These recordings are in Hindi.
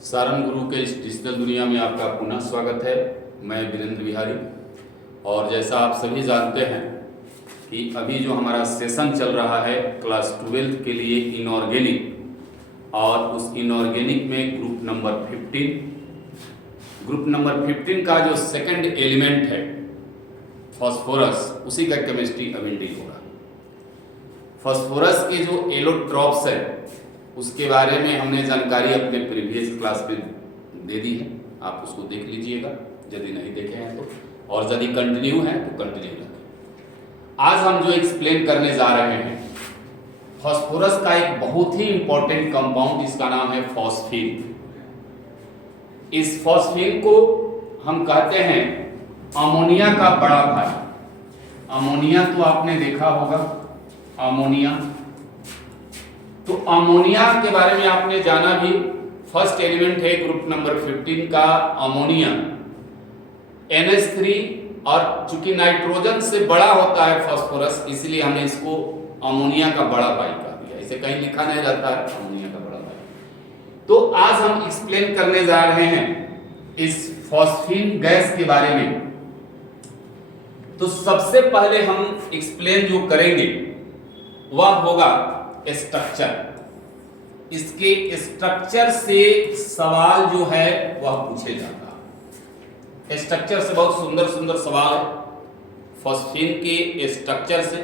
सारंग गुरु के इस डिजिटल दुनिया में आपका पुनः स्वागत है। मैं वीरेंद्र बिहारी। और जैसा आप सभी जानते हैं कि अभी जो हमारा सेशन चल रहा है क्लास 12 के लिए इनऑर्गेनिक, और उस इनऑर्गेनिक में ग्रुप नंबर 15 का जो सेकंड एलिमेंट है फास्फोरस, उसी का केमिस्ट्री अभी डील होगा। फास्फोरस के जो एलोट्रॉप्स है उसके बारे में हमने जानकारी अपने प्रीवियस क्लास में दे दी है, आप उसको देख लीजिएगा यदि नहीं देखे हैं तो, और यदि कंटिन्यू है तो कंटिन्यू रखें। आज हम जो एक्सप्लेन करने जा रहे हैं फास्फोरस का एक बहुत ही इंपॉर्टेंट कंपाउंड, इसका नाम है फॉस्फीन। इस फॉस्फीन को हम कहते हैं अमोनिया का बड़ा भाई। अमोनिया तो आपने देखा होगा, अमोनिया। तो अमोनिया के बारे में आपने जाना भी, फर्स्ट एलिमेंट है ग्रुप नंबर 15 का अमोनिया, NH3, और चूंकि नाइट्रोजन से बड़ा होता है फास्फोरस, इसलिए हमने इसको अमोनिया का बड़ा भाई कहा दिया। इसे कहीं लिखा नहीं जाता है अमोनिया का बड़ा भाई। तो आज हम एक्सप्लेन करने जा रहे हैं इस फॉस्फीन गैस के बारे में। तो सबसे पहले हम एक्सप्लेन जो करेंगे वह होगा स्ट्रक्चर। इसके स्ट्रक्चर से सवाल जो है वह पूछे जाता है। स्ट्रक्चर से बहुत सुंदर सुंदर सवाल है फॉस्फीन के स्ट्रक्चर से।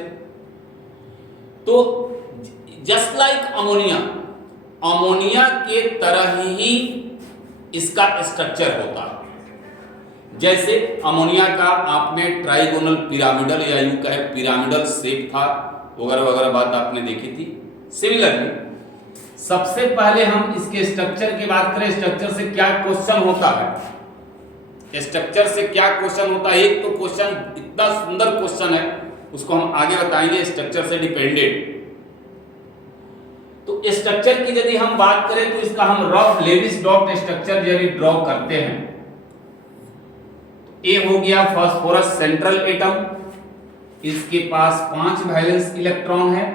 तो जस्ट लाइक अमोनिया, अमोनिया के तरह ही इसका स्ट्रक्चर होता है। जैसे अमोनिया का आपने ट्राइगोनल पिरामिडल या यूं कहे पिरामिडल शेप था, वगैरह वगैरह बात आपने देखी थी। सिमिलरली सबसे पहले हम इसके स्ट्रक्चर की बात करें, स्ट्रक्चर से क्या क्वेश्चन होता है, स्ट्रक्चर से क्या क्वेश्चन होता है। एक तो क्वेश्चन इतना सुंदर क्वेश्चन है, उसको हम आगे बताएंगे, स्ट्रक्चर से डिपेंडेंट। तो स्ट्रक्चर की यदि हम बात करें तो इसका हम रफ लेविस डॉट स्ट्रक्चर यदि ड्रॉ करते हैं, ए हो गया फास्फोरस सेंट्रल एटम, इसके पास 5 वैलेंस इलेक्ट्रॉन है,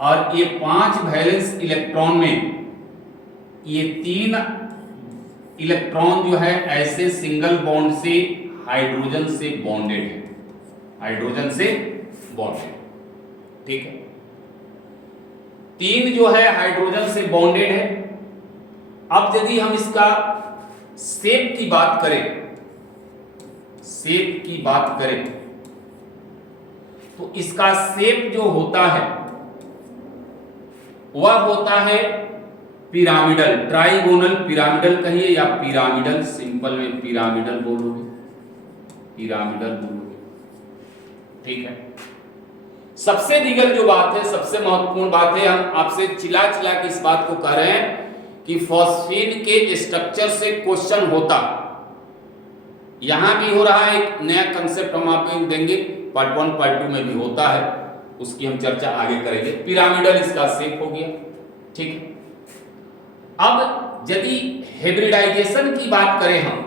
और ये 5 वैलेंस इलेक्ट्रॉन में ये 3 इलेक्ट्रॉन जो है ऐसे सिंगल बॉन्ड से हाइड्रोजन से बॉन्डेड है, हाइड्रोजन से बॉन्डेड, ठीक है। 3 जो है हाइड्रोजन से बॉन्डेड है। अब यदि हम इसका शेप की बात करें, शेप की बात करें तो इसका शेप जो होता है वह होता है पिरामिडल, ट्राइगोनल पिरामिडल कहिए या पिरामिडल, सिंपल में पिरामिडल बोलोगे, पिरामिडल बोलोगे, ठीक है। सबसे दिगर जो बात है, सबसे महत्वपूर्ण बात है, हम आपसे चिल्ला चिल्ला के इस बात को कह रहे हैं कि फॉस्फीन के स्ट्रक्चर से क्वेश्चन होता, यहां भी हो रहा है। एक नया कंसेप्ट हम आपको देंगे, पार्ट 1 पार्ट 2 में भी होता है, उसकी हम चर्चा आगे करेंगे। पिरामिडल इसका शेप हो गया, ठीक है। अब यदि हाइब्रिडाइजेशन की बात करें हम,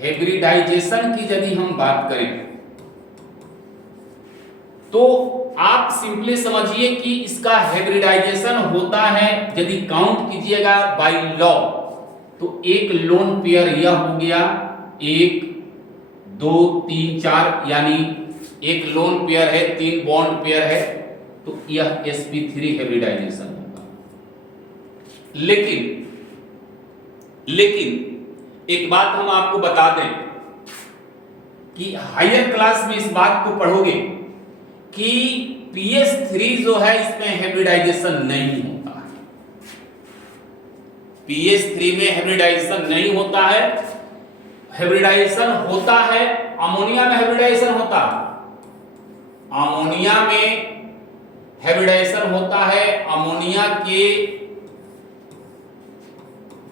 हाइब्रिडाइजेशन की यदि हम बात करें तो आप सिंपली समझिए कि इसका हाइब्रिडाइजेशन होता है, यदि काउंट कीजिएगा बाय लॉ, तो एक लोन पेयर यह हो गया, 1 2 3 4, यानी एक लोन पेयर है, 3 बॉन्ड पेयर है, तो यह sp3 हाइब्रिडाइजेशन होगा। लेकिन एक बात हम आपको बता दें कि हायर क्लास में इस बात को पढ़ोगे कि pH3 जो है इसमें हाइब्रिडाइजेशन नहीं होता है। pH3 में हाइब्रिडाइजेशन नहीं होता है। हाइब्रिडाइजेशन होता है अमोनिया में, हाइब्रिडाइजेशन होता है अमोनिया में, हाइब्रिडाइजेशन होता है अमोनिया के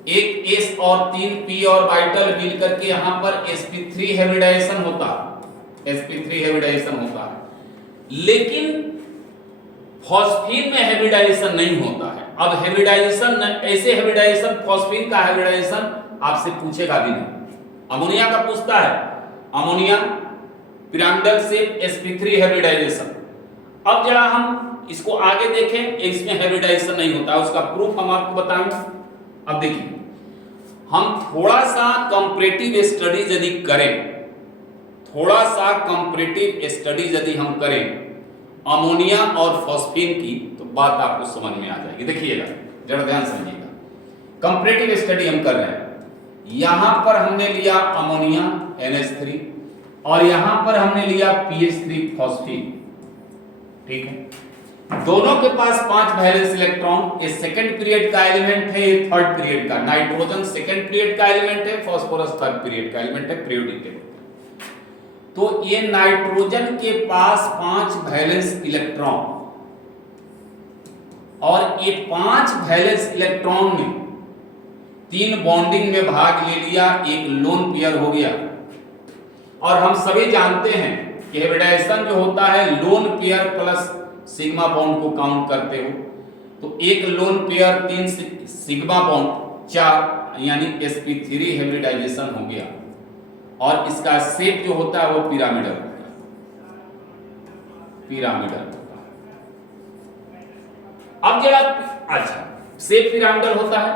एक S और 3 P ऑर्बिटल मिल करके यहां पर sp3 हाइब्रिडाइजेशन होता है, sp3 हाइब्रिडाइजेशन होता है। लेकिन फॉस्फीन में हाइब्रिडाइजेशन नहीं होता है। अब हाइब्रिडाइजेशन, ऐसे हाइब्रिडाइजेशन, फॉस्फीन का हाइब्रिडाइजेशन आपसे पूछेगा भी नहीं, अमोनिया का पूछता है, अमोनिया पिरामिडल से sp3 हाइब्रिडाइजेशन। अब जरा हम इसको आगे देखें, इसमें हाइब्रिडाइजेशन नहीं होता, उसका प्रूफ हम आपको बताएंगे। अब देखिए, हम थोड़ा सा कंपैरेटिव स्टडीज यदि करें, थोड़ा सा कंपैरेटिव स्टडीज यदि हम करें अमोनिया और फॉस्फीन की, तो बात आपको समझ में आ जाएगी। देखिएगा, जरा ध्यान समझिएगा, कंपैरेटिव स्टडी हम कर रहे हैं। यहां पर हमने लिया अमोनिया NH3 और यहां पर हमने लिया PH3 फॉस्फीन, ठीक है। दोनों के पास 5 वैलेंस इलेक्ट्रॉन, ये सेकंड पीरियड का एलिमेंट है, ये थर्ड पीरियड का। नाइट्रोजन सेकंड पीरियड का एलिमेंट है, फास्फोरस थर्ड पीरियड का एलिमेंट है पीरियोडिक टेबल। तो ये नाइट्रोजन के पास 5 वैलेंस इलेक्ट्रॉन, और ये 5 वैलेंस इलेक्ट्रॉन में 3 बॉन्डिंग में भाग ले लिया, एक लोन पेयर हो गया। और हम सभी जानते हैं कि हाइब्रिडाइजेशन जो होता है lone pair plus sigma bond को काउंट करते हो, तो एक लोन पेयर 3 सिग्मा बॉन्ड 4, यानी sp3 हाइब्रिडाइजेशन हो गया। और इसका शेप जो होता है वो पिरामिडल होता है, पिरामिडल होता है। अब जरा अच्छा, शेप पिरामिडल होता है,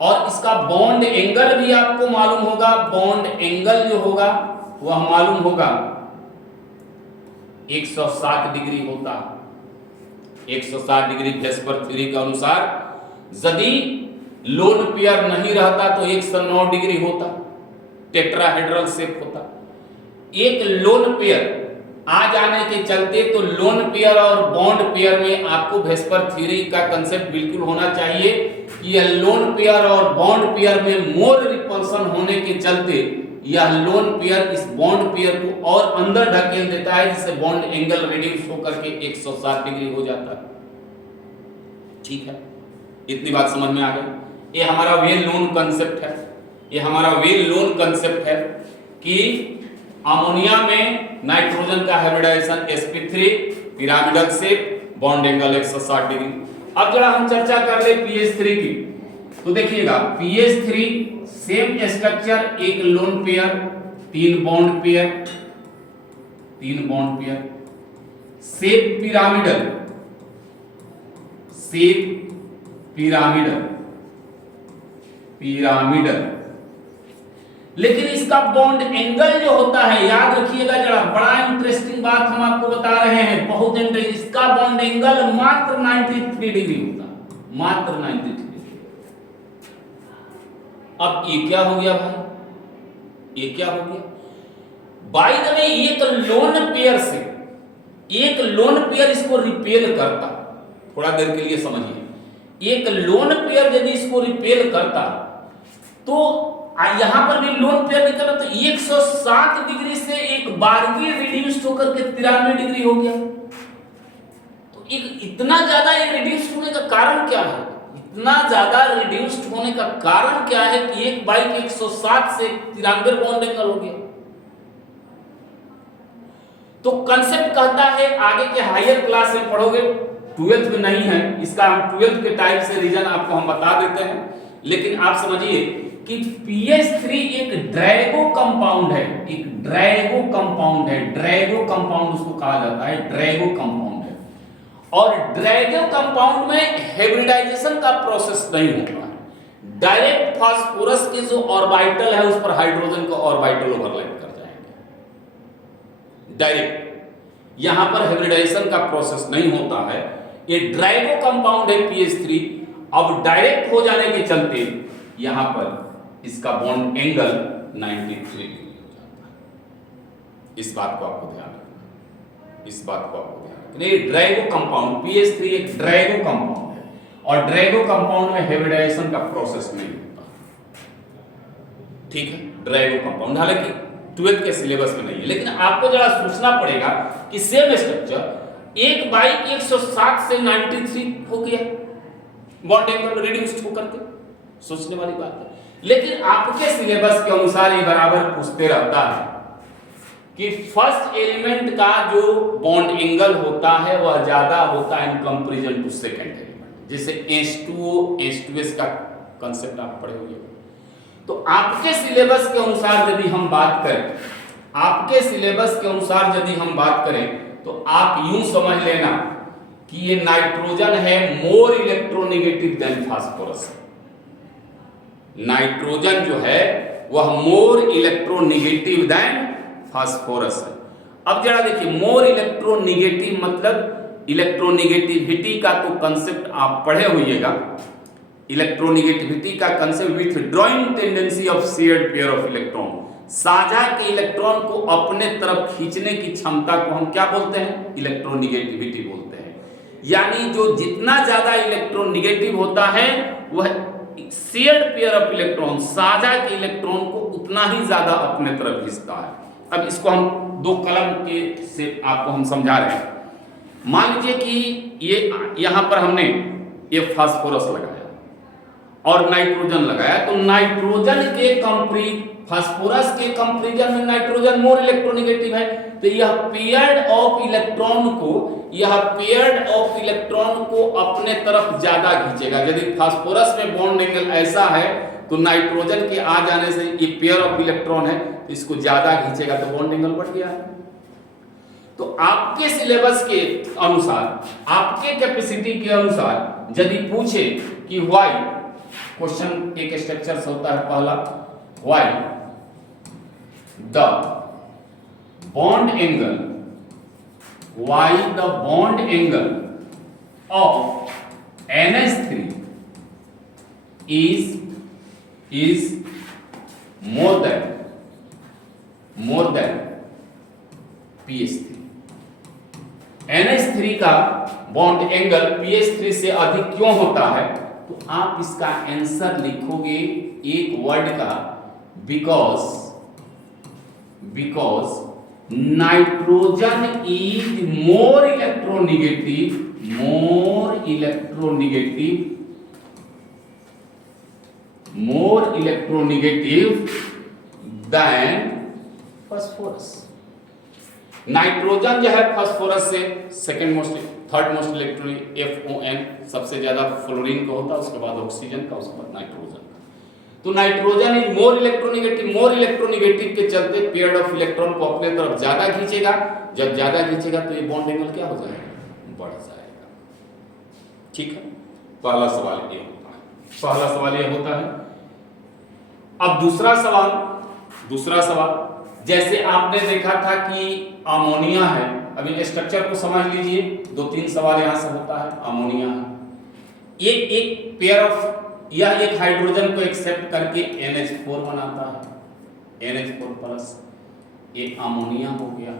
और इसका बॉन्ड एंगल भी आपको मालूम होगा। बॉन्ड एंगल जो होगा वह मालूम होगा 160 डिग्री होता है। 160 डिग्री वेस्पर थ्योरी के अनुसार यदि लोन पेयर नहीं रहता तो 109 डिग्री होता, टेट्राहेड्रल शेप होता। एक लोन पेयर आ जाने के चलते तो लोन पेयर और बॉन्ड पेयर में आपको वेस्पर थ्योरी का कंसेप्ट बिल्कुल होना चाहिए कि यह लोन पेयर और बॉन्ड पेयर में मोर रिपल्सन होने के चलते यह लोन पेयर इस बॉन्ड पेयर को और अंदर ढकेल देता है, जिससे बॉन्ड एंगल रिड्यूस होकर के 160 डिग्री हो जाता है। ठीक है, इतनी बात समझ में आ गई। ये हमारा वेल नोन कंसेप्ट है, ये हमारा वेल नोन कंसेप्ट है कि अमोनिया में नाइट्रोजन का hybridisation sp3 pyramidal shape, bond angle 160 degree. अब जरा हम चर्चा कर ले PH3 की, तो देखिएगा PH3 सेम स्ट्रक्चर, एक lone pair, 3 bond pair, 3 bond pair, shape pyramidal, shape pyramidal, pyramidal. लेकिन इसका बॉन्ड एंगल जो होता है, याद रखिएगा जरा, बड़ा इंटरेस्टिंग बात हम आपको बता रहे हैं, बहुत इंटरेस्टिंग। इसका बॉन्ड एंगल मात्र 93 डिग्री होता है, मात्र 93 डिग्री। अब ये क्या हो गया भाई, ये क्या हो गया? बाय द वे, एक लोन पेयर से एक लोन पेयर इसको रिपेल करता, थोड़ा देर के लिए समझिए। एक लोन पेयर यदि इसको रिपेल करता तो यहां पर भी लोन पेयर निकला, तो 160 डिग्री से एक बारगी रिड्यूस होकर के 93 डिग्री हो गया। तो एक इतना ज्यादा ये रिड्यूस होने का कारण क्या है? इतना ज्यादा रिड्यूस्ड होने का कारण क्या है कि एक बाइक 160 से 93 बॉन्ड एंगल हो गया। तो कंसेप्ट कहता है, आगे के हायर क्लास में पढ़ोगे, 12th में नहीं है, इसका हम 12th के टाइप से रीजन आपको हम बता देते हैं। लेकिन आप समझिए कि PH3 एक ड्रैगो कंपाउंड है, एक ड्रैगो कंपाउंड है, ड्रैगो कंपाउंड उसको कहा जाता है, ड्रैगो कंपाउंड है। और ड्रैगो कंपाउंड में हाइब्रिडाइजेशन का प्रोसेस नहीं होता, डायरेक्ट फास्फोरस के जो ऑर्बिटल है उस पर हाइड्रोजन का ऑर्बिटल ओवरलैप कर जाएंगे डायरेक्ट। यहां पर हाइब्रिडाइजेशन का प्रोसेस नहीं होता है, ये ड्रैगो कंपाउंड है PH3। अब डायरेक्ट हो जाने के चलते यहां पर इसका बॉन्ड एंगल 93 डिग्री हो जाता है। इस बात को आपको ध्यान रखना, इस बात को आपको ध्यान रखना। ये ड्रैगो कंपाउंड PH3 एक ड्रैगो कंपाउंड है, और ड्रैगो कंपाउंड में हाइब्रिडाइजेशन का प्रोसेस नहीं होता, ठीक है, ड्रैगो कंपाउंड। हालांकि 12th के सिलेबस में नहीं है, लेकिन आपको जरा सोचना पड़ेगा कि सेम स्ट्रक्चर एक बाइक 160 से 93 हो गया, बॉन्ड एंगल रिड्यूस्ड होकर के, सोचने वाली बात है। लेकिन आपके सिलेबस के अनुसार ये बराबर पूछते रहता है कि फर्स्ट एलिमेंट का जो बॉन्ड एंगल होता है वह ज्यादा होता है in comparison to second element. जैसे H2O H2S का कंसेप्ट आप पढ़े हुए। तो आपके सिलेबस के अनुसार यदि हम बात करें, आपके सिलेबस के अनुसार यदि हम बात करें, तो आप यूं समझ लेना कि ये नाइट्रोजन है more electronegative than phosphorus. Nitrogen जो है वह मोर इलेक्ट्रोनेगेटिव देन फास्फोरस है। अब जरा देखिए, मोर इलेक्ट्रोनेगेटिव मतलब इलेक्ट्रोनेगेटिविटी का तो कंसेप्ट आप पढ़े होइएगा। इलेक्ट्रोनेगेटिविटी का concept withdrawing tendency of shared pair of electron, साझा के इलेक्ट्रॉन को अपने तरफ खींचने की क्षमता को हम क्या बोलते हैं? इलेक्ट्रोनेगेटिविटी बोलते हैं। यानी जो जितना ज्यादा इलेक्ट्रोनेगेटिव होता है वह शेयर्ड पेयर ऑफ इलेक्ट्रॉन, साझा के इलेक्ट्रॉन को उतना ही ज्यादा अपने तरफ खींचता है। अब इसको हम दो कलम के से आपको हम समझा रहे हैं। मान लीजिए कि ये यहां पर हमने ये फास्फोरस लगाया और नाइट्रोजन लगाया, तो नाइट्रोजन के फास्फोरस के कंपैरिजन में नाइट्रोजन मोर इलेक्ट्रोनेगेटिव है, तो यह पेयर्ड ऑफ इलेक्ट्रॉन को अपने तरफ ज्यादा खींचेगा। यदि फास्फोरस में बॉन्ड एंगल ऐसा है तो नाइट्रोजन के आ जाने से ये पेयर ऑफ इलेक्ट्रॉन है तो इसको ज्यादा खींचेगा, तो बॉन्ड एंगल बढ़ गया। तो आपके सिलेबस के अनुसार, आपके कैपेसिटी के अनुसार यदि पूछे कि व्हाई, क्वेश्चन एक स्ट्रक्चर से होता है पहला, why the bond angle of NH3 is more than pH3। NH3 का बॉन्ड एंगल pH3 से अधिक क्यों होता है? तो आप इसका आंसर लिखोगे एक वर्ड का, because nitrogen is more electronegative than phosphorus. Nitrogen जो है फास्फोरस से थर्ड मोस्ट इलेक्ट्रॉन FON सबसे ज्यादा फ्लोरीन का होता है, उसके बाद ऑक्सीजन का, उसके बाद नाइट्रोजन का। तो नाइट्रोजन इज मोर इलेक्ट्रोनेगेटिव के चलते पेयर ऑफ इलेक्ट्रॉन को अपने तरफ ज्यादा खींचेगा। जब ज्यादा खींचेगा तो ये बॉन्ड एंगल क्या हो जाएगा? बढ़ जाएगा। ठीक है, पहला सवाल ये होता है। अब दूसरा सवाल, जैसे आपने देखा था कि अमोनिया है, अभी स्ट्रक्चर को समझ लीजिए, 2-3 सवाल यहां से होता है। अमोनिया है, एक पेयर ऑफ, यह एक हाइड्रोजन को एक्सेप्ट करके NH4 बनाता है, NH4 प्लस, ये अमोनिया हो गया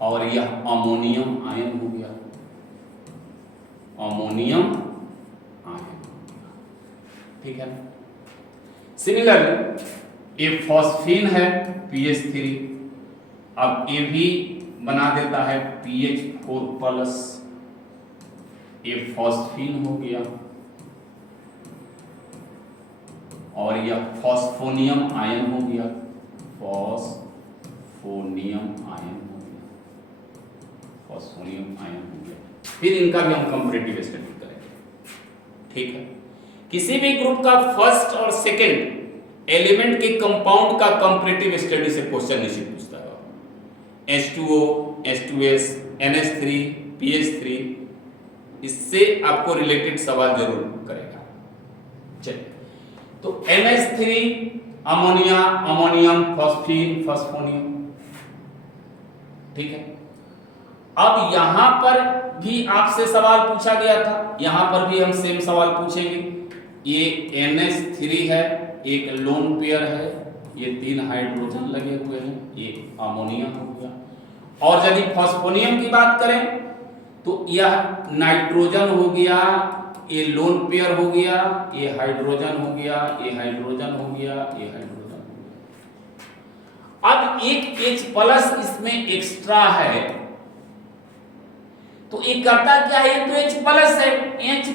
और यह अमोनियम आयन हो गया, ठीक है। सिमिलरली ये फॉस्फीन है PH3, अब ये भी बना देता है PH4 प्लस, ये फॉस्फीन हो गया और यह फॉस्फोनियम आयन हो गया, फिर इनका भी हम कंपैरेटिव स्टडी करेंगे। ठीक है, किसी भी ग्रुप का फर्स्ट और सेकंड एलिमेंट के कंपाउंड का कंपैरेटिव स्टडी से क्वेश्चन निश्चित पूछता है। H2O, H2S, NH3, PH3, इससे आपको रिलेटेड सवाल जरूर करेगा। चलिए, तो NH3 ammonia, ammonium, phosphine, phosphonium, ठीक है। अब यहां पर भी आपसे सवाल पूछा गया था, यहां पर भी हम सेम सवाल पूछेंगे। ये NH3 है, एक लोन पेयर है, ये 3 हाइड्रोजन लगे हुए हैं, ये अमोनिया हो गया। और यदि फॉस्फोनियम की बात करें तो यह नाइट्रोजन हो गया, ये लोन पेयर हो गया, ये हाइड्रोजन हो गया, ये हाइड्रोजन हो गया, ये हाइड्रोजन हो गया। अब एक H+ इसमें एक्स्ट्रा है, तो ये करता क्या है? ये तो H+ है, H+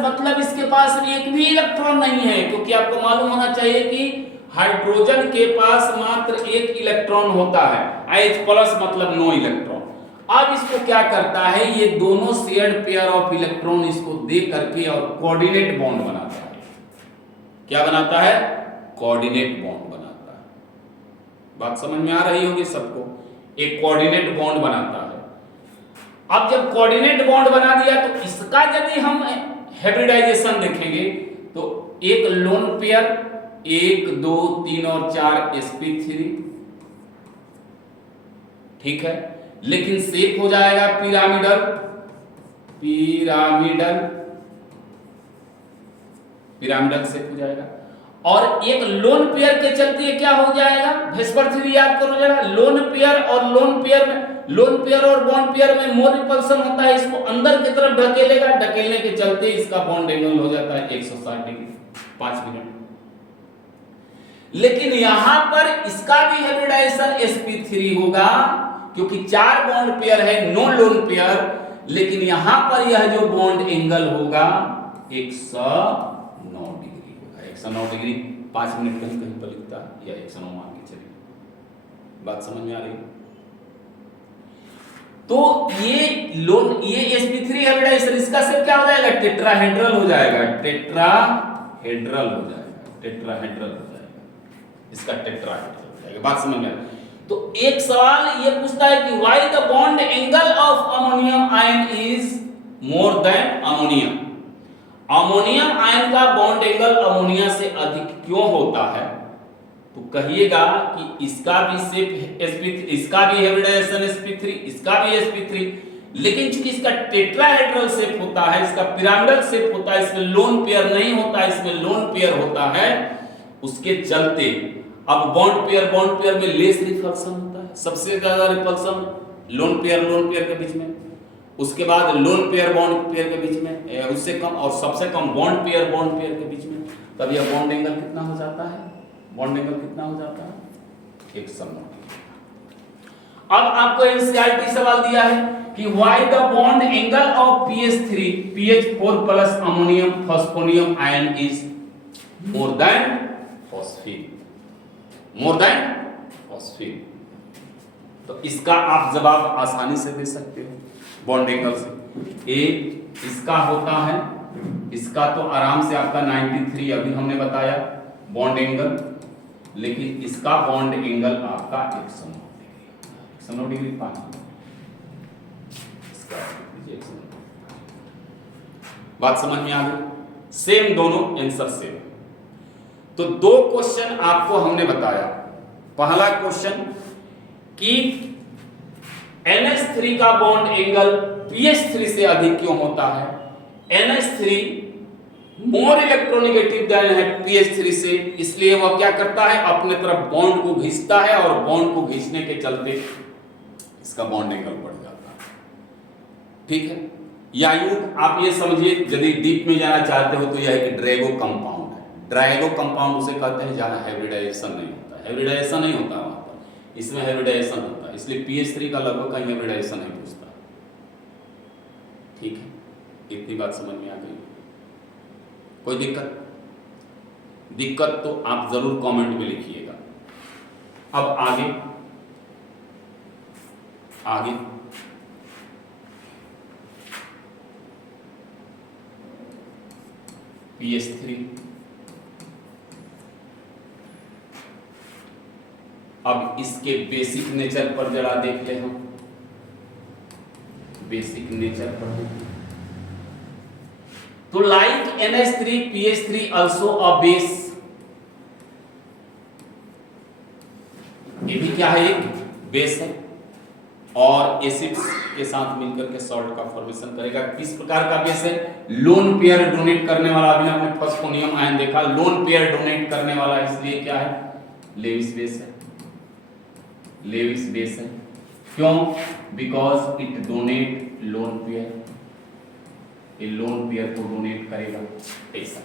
मतलब इसके पास एक भी इलेक्ट्रॉन नहीं है, क्योंकि आपको मालूम होना चाहिए कि हाइड्रोजन के पास मात्र एक इलेक्ट्रॉन होता है, H+ मतलब नो इलेक्ट्रॉन। अब इसको क्या करता है? ये दोनों शेयर्ड पेयर ऑफ इलेक्ट्रॉन इसको दे करके और कोऑर्डिनेट बॉन्ड बनाता है। क्या बनाता है? कोऑर्डिनेट बॉन्ड बनाता है। बात समझ में आ रही होगी सबको? एक कोऑर्डिनेट बॉन्ड बनाता है। अब जब कोऑर्डिनेट बॉन्ड बना दिया तो इसका यदि हम हाइब्रिडाइजेशन देखेंगे तो एक लोन पेयर 1 2 3 और 4 sp3, ठीक है, लेकिन शेप हो जाएगा पिरामिडल, पिरामिडल, पिरामिडल शेप हो जाएगा। और एक लोन पेयर के चलते क्या हो जाएगा, भेस्पर थ्योरी याद करो जरा, लोन पेयर और लोन पेयर में, लोन पेयर और बॉन्ड पेयर में मोर रिपल्सन होता है, इसको अंदर की तरफ ढकेलेगा, ढकेलने के चलते इसका बॉन्ड एंगल हो जाता है 160 डिग्री 5 मिनट। लेकिन यहां पर इसका भी हाइब्रिडाइजेशन sp3 होगा क्योंकि 4 बॉन्ड पेयर है, नो लोन पेयर, लेकिन यहां पर यह जो बॉन्ड एंगल होगा 109 डिग्री होगा, 109 डिग्री 5 मिनट कहीं कहीं पर लिखता है, या 109 मान के चलिए, बात समझ में आ रही है। तो ये sp3 हाइब्रिडाइजेशन, इसका शेप क्या हो जाएगा, टेट्राहेड्रल हो जाएगा, टेट्राहेड्रल हो जाएगा, टेट्राहेड्रल हो जाएगा, इसका टेट्राहेड्रल हो जाएगा, बात समझ में आ रही है। तो एक सवाल ये पूछता है कि why the bond angle of ammonium ion is more then ammonia, ammonium ion का बॉन्ड एंगल अमोनिया से अधिक क्यों होता है। तो कहिएगा कि इसका भी शेप sp3, इसका भी हाइब्रिडाइजेशन sp3, इसका भी sp3, लेकिन चूंकि इसका टेट्राहेड्रल शेप होता है, इसका पिरामिडल शेप होता है, इसमें लोन पेयर नहीं होता, इसमें लोन पेयर होता है, उसके चलते अब बॉन्ड पेयर में लेस रिपल्सन होता है, सबसे ज्यादा रिपल्सन लोन पेयर के बीच में, उसके बाद लोन पेयर बॉन्ड पेयर के बीच में उससे कम, और सबसे कम बॉन्ड पेयर के बीच में, तब यह बॉन्ड एंगल कितना हो जाता है, बॉन्ड एंगल कितना हो जाता है 109 डिग्री। अब आपको एनसीईआरटी सवाल दिया है कि why the bond angle of PH4 plus ammonium phosphonium ion is more than phosphine, more than phosphine. तो इसका आप जवाब आसानी से दे सकते हो बॉन्ड एंगल से। एक इसका होता है, इसका तो आराम से आपका 93 अभी हमने बताया बॉन्ड एंगल, लेकिन इसका बॉन्ड एंगल आपका 109 डिग्री 5, इसका बात समझ में आ गई, सेम दोनों आंसर सेम। तो 2 क्वेश्चन आपको हमने बताया। पहला क्वेश्चन कि NH3 का बॉन्ड एंगल PH3 से अधिक क्यों होता है, NH3 मोर इलेक्ट्रोनेगेटिव देन है PH3 से, इसलिए वह क्या करता है, अपने तरफ बॉन्ड को खींचता है, और बॉन्ड को खींचने के चलते इसका बॉन्ड एंगल बढ़ जाता है, ठीक है। या यूं आप ये समझिए, यदि डीप में जाना चाहते हो तो यह एक ड्रैगो कंपाउंड है, ड्रैगो कंपाउंड उसे कहते हैं जहां हाइब्रिडाइजेशन नहीं होता, हाइब्रिडाइजेशन नहीं होता वहां पर, इसमें हाइब्रिडाइजेशन होता है, इसलिए PH3 का लगभग कहीं हाइब्रिडाइजेशन नहीं पूछता, ठीक है। इतनी बात समझ में आ गई, कोई दिक्कत तो आप जरूर कमेंट में लिखिएगा। अब आगे PH3, अब इसके बेसिक नेचर पर जरा देख ले हम, बेसिक नेचर पर देख। तो like NH3 PH3 also a base, ये भी क्या है, एक बेस है, और एसिड्स के साथ मिलकर के सॉल्ट का फॉर्मेशन करेगा। किस प्रकार का बेस है, लोन पेयर डोनेट करने वाला, अभी आपने फॉस्फोनियम आयन देखा, लोन पेयर डोनेट करने वाला, इसलिए क्या है, लेविस बेस है, लेविस बेस है। क्यों, because it donate lone pair, ये लोन पेयर को डोनेट करेगा, ऐसा।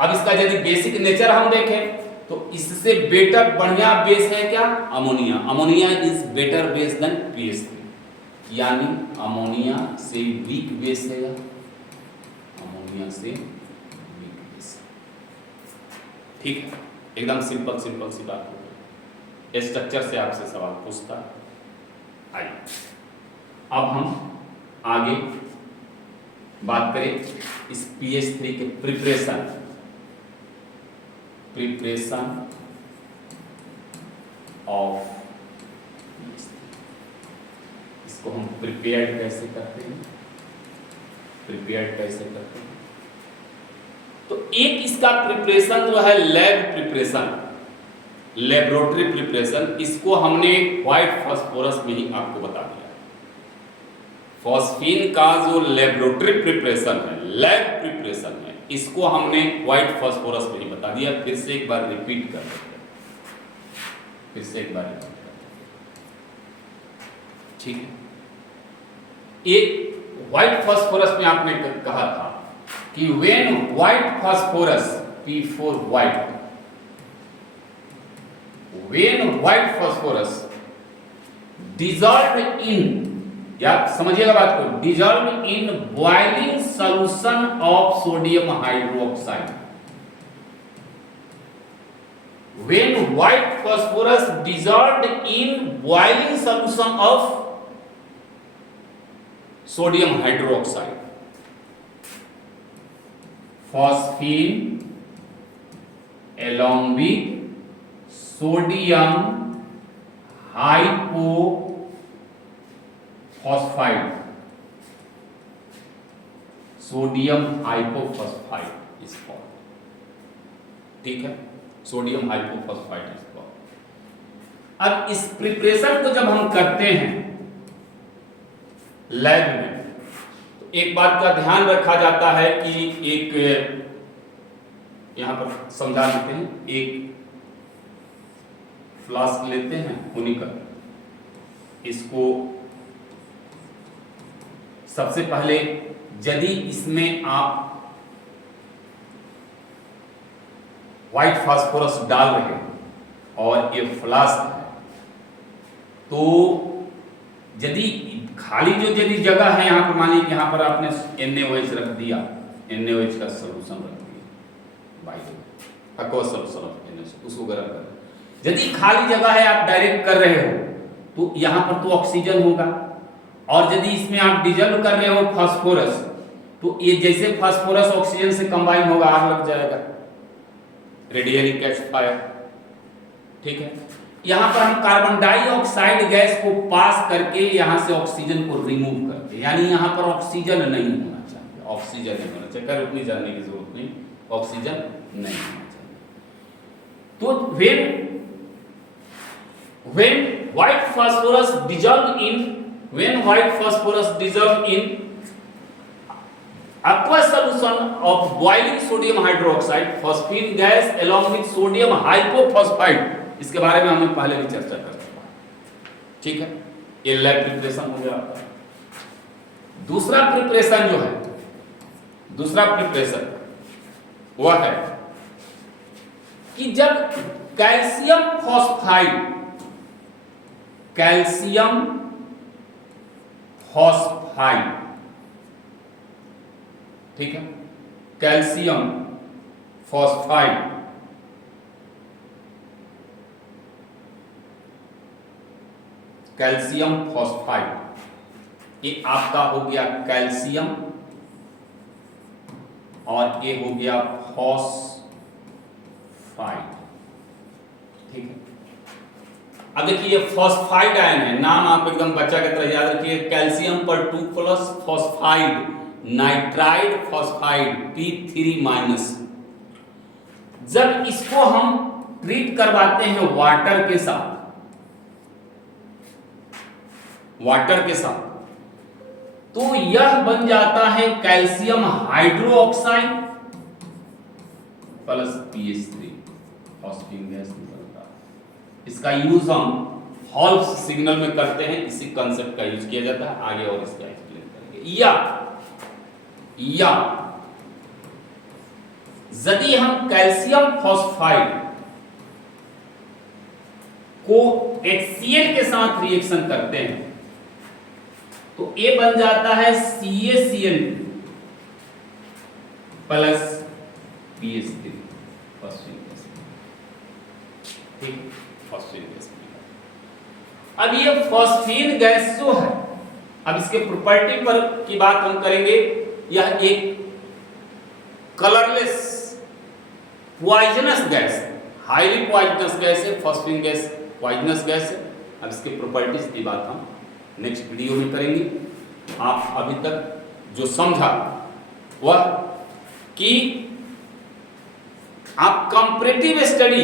अब इसका यदि बेसिक नेचर हम देखें तो इससे बेटर बढ़िया बेस है क्या, ammonia, ammonia is better base than PH3, यानी अमोनिया से वीक बेस है, अमोनिया से वीक बेस, ठीक है। एकदम सिंपल सी बात हो गई। स्ट्रक्चर से आपसे सवाल पूछता। आइए अब हम आगे बात करें इस PH3 के प्रिपरेशन ऑफ, इसको हम प्रिपेयर्ड कैसे करते हैं, प्रिपेयर्ड कैसे करते हैं। तो एक इसका प्रिपरेशन जो है लैब प्रिपरेशन, लेबोरेटरी प्रिपरेशन, इसको हमने व्हाइट फास्फोरस में ही आपको बता दिया। फॉस्फीन का जो लेबोरेटरी प्रिपरेशन है, लैब प्रिपरेशन है, इसको हमने व्हाइट फास्फोरस में ही बता दिया। फिर से एक बार रिपीट कर देते हैं, फिर से एक बार रिपीट कर देते हैं, ठीक है। एक व्हाइट फास्फोरस में आपने कहा था कि when white phosphorus P4 white, when white phosphorus dissolve in, या समझिएगा बात को, dissolve in boiling solution of sodium hydroxide, when white phosphorus dissolve in boiling solution of sodium hydroxide, phosphine along with sodium hypophosphite, sodium hypophosphide is called, ठीक है, सोडियम हाइपोफॉस्फाइड इज कॉल्ड। अब इस प्रिपरेशन को जब हम करते हैं लैब में, तो एक बात का ध्यान रखा जाता है कि एक, यहां पर समझा देते हैं, एक फ्लास्क लेते हैं होनिकल, इसको सबसे पहले यदि इसमें आप व्हाइट फास्फोरस डाल रहे हैं और ये फ्लास्क है, तो यदि खाली जो यदि जगह है यहाँ पर, मान लीजिए यहाँ पर आपने NaOH रख दिया, NaOH का सोल्यूशन रख दिया, aqueous solution of NaOH, उसको गर्म कर रहे, यदि खाली जगह है आप डायरेक्ट कर रहे हो तो यहाँ पर तो ऑक्सीजन होगा, और यदि इसमें आप डिजल्व कर रहे हो फास्फोरस, तो ये जैसे फास्फोरस ऑक्सीजन से कंबाइन होगा, आग लग जाएगा, रेडियली कैच फायर, ठीक है। यहां पर हम कार्बन डाइऑक्साइड गैस को पास करके यहां से ऑक्सीजन को रिमूव करते हैं, यानी यहां पर ऑक्सीजन नहीं होना चाहिए, ऑक्सीजन नहीं होना चाहिए, कर उतनी जानने की जरूरत नहीं, ऑक्सीजन नहीं होना चाहिए। तो when white phosphorus dissolve in, when white phosphorus dissolve in aqueous solution of boiling sodium hydroxide, phosphine gas along with sodium hypophosphite, इसके बारे में हमने पहले भी चर्चा कर चुका, ठीक है। ये लैब प्रिपरेशन हो गया आपका। दूसरा प्रिपरेशन जो है, दूसरा प्रिपरेशन वह है कि जब कैल्शियम फॉस्फाइड, कैल्शियम फॉस्फाइड, ठीक है, कैल्शियम फॉस्फाइड, कैल्शियम फॉस्फाइड, ये आपका हो गया कैल्शियम और ये हो गया फॉस्फाइड, ठीक है। अब देखिए ये फॉस्फाइड आयन है, नाम आप एकदम बच्चा की तरह याद रखिए, कैल्शियम पर 2+ फॉस्फाइड, नाइट्राइड फॉस्फाइड P3-। जब इसको हम ट्रीट करवाते हैं वाटर के साथ, वाटर के साथ, तो यह बन जाता है calcium hydroxide plus PH3, phosphine gas निकलता है। इसका यूज हम हॉल्स सिग्नल में करते हैं, इसी कंसेप्ट का यूज किया जाता है, आगे और इसका एक्सप्लेन करेंगे। या यदि हम कैल्शियम फॉस्फाइड को HCl के साथ रिएक्शन करते हैं तो ये बन जाता है CaCl plus PH3, phosphine gas, ठीक, फॉस्फीन गैस। अब ये फॉस्फीन गैस जो है, अब इसके प्रॉपर्टी पर की बात हम करेंगे। यह एक colourless poisonous gas, highly poisonous gas है, फॉस्फीन गैस पॉइजनस गैस है। अब इसके प्रॉपर्टीज की बात हम नेक्स्ट वीडियो में करेंगे। आप अभी तक जो समझा वह कि आप कंपैरेटिव स्टडी,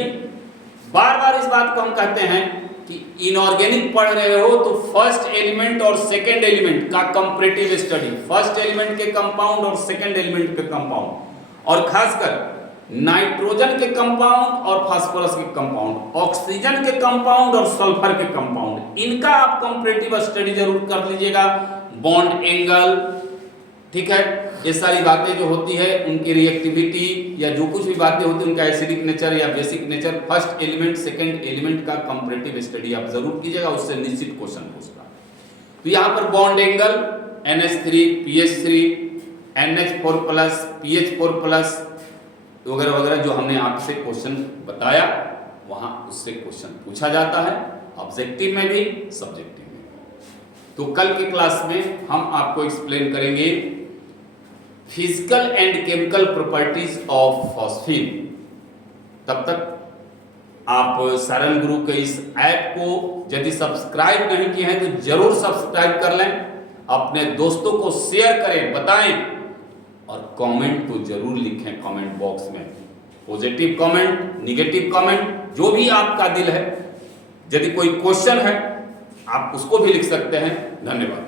बार बार इस बात को हम कहते हैं कि इनऑर्गेनिक पढ़ रहे हो तो फर्स्ट एलिमेंट और सेकंड एलिमेंट का कंपैरेटिव स्टडी, फर्स्ट एलिमेंट के कंपाउंड और सेकंड एलिमेंट के कंपाउंड, और खासकर नाइट्रोजन के कंपाउंड और फास्फोरस के कंपाउंड, ऑक्सीजन के कंपाउंड और सल्फर के कंपाउंड, इनका आप कंपैरेटिव स्टडी जरूर कर लीजिएगा। बॉन्ड एंगल, ठीक है, ये सारी बातें जो होती है उनकी रिएक्टिविटी या जो कुछ भी बातें होती है उनका एसिडिक नेचर या basic nature, first element second element का कंपैरेटिव स्टडी आप जरूर कीजिएगा, उससे निश्चित क्वेश्चन पूछेगा। तो यहाँ पर bond angle NH3 PH3 NH4+ PH4+ वगैरह वगैरह जो हमने आपसे क्वेश्चन बताया वहां उससे क्वेश्चन पूछा जाता है, ऑब्जेक्टिव में भी सब्जेक्टिव में। तो कल की क्लास में हम आपको एक्सप्लेन करेंगे physical and chemical properties of phosphine. तब तक आप सारण गुरु के इस ऐप को यदि सब्सक्राइब नहीं किए हैं तो जरूर सब्सक्राइब कर लें, अपने दोस्तों को शेयर करें, बताएं और कमेंट तो जरूर लिखें कमेंट बॉक्स में, पॉजिटिव कमेंट, नेगेटिव कमेंट, जो भी आपका दिल है। यदि कोई क्वेश्चन है आप उसको भी लिख सकते हैं। धन्यवाद।